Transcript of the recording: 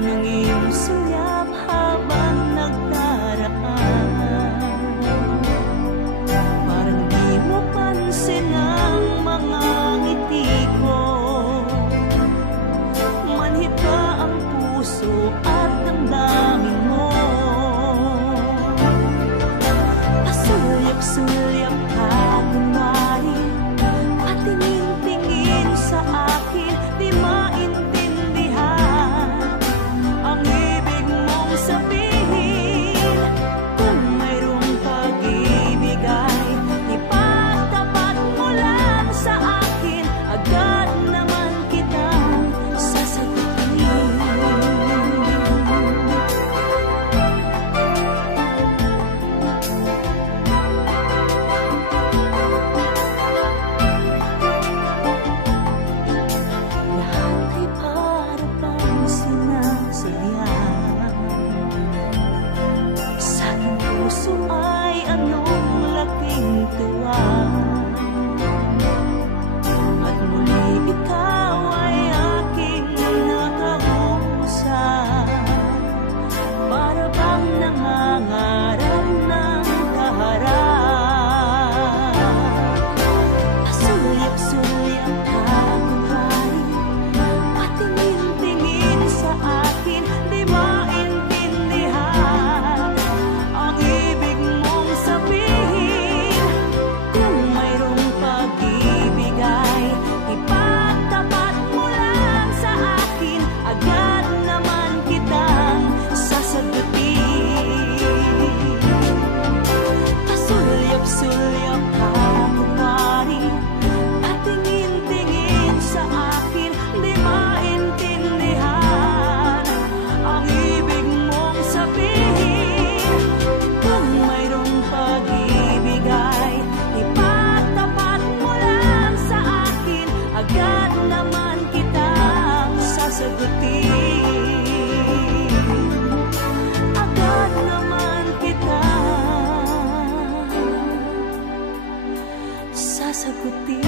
ng iyong sulyap habang nagdaraan. Parang di mo pansin ang mga ngiti ko. Manhid ba ang puso at damdamin mo? Pasulyap-sulyap ka kunwari, patingin-tingin sa akin, di maintindihan ang ibig mong sabihin. Kung mayroong pag-ibig ay ipagtapat mo lang sa akin, agad naman kitang sasagutin. Lahat ay para bang sinasadya. Sa aking puso ay anong laking tuwa. At muli ikaw ay aking nakausap. Para bang nangangarap ng kaharap. Pasulyap-sulyap ka kunwari, patingin-tingin sa akin, di maintindihan ang ibig mong sabihin. Kung mayroong pag-ibig ay ipagtapat mo lang sa akin, agad naman kitang sasagutin. Pasulyap-sulyap ka kunwari, patingin-tingin sa akin, di maintindihan ang ibig mong sabihin. Kung mayroong pag-ibig ay ipagtapat mo lang sa akin, agad naman kitang sasagutin. Agad naman kitang sasagutin.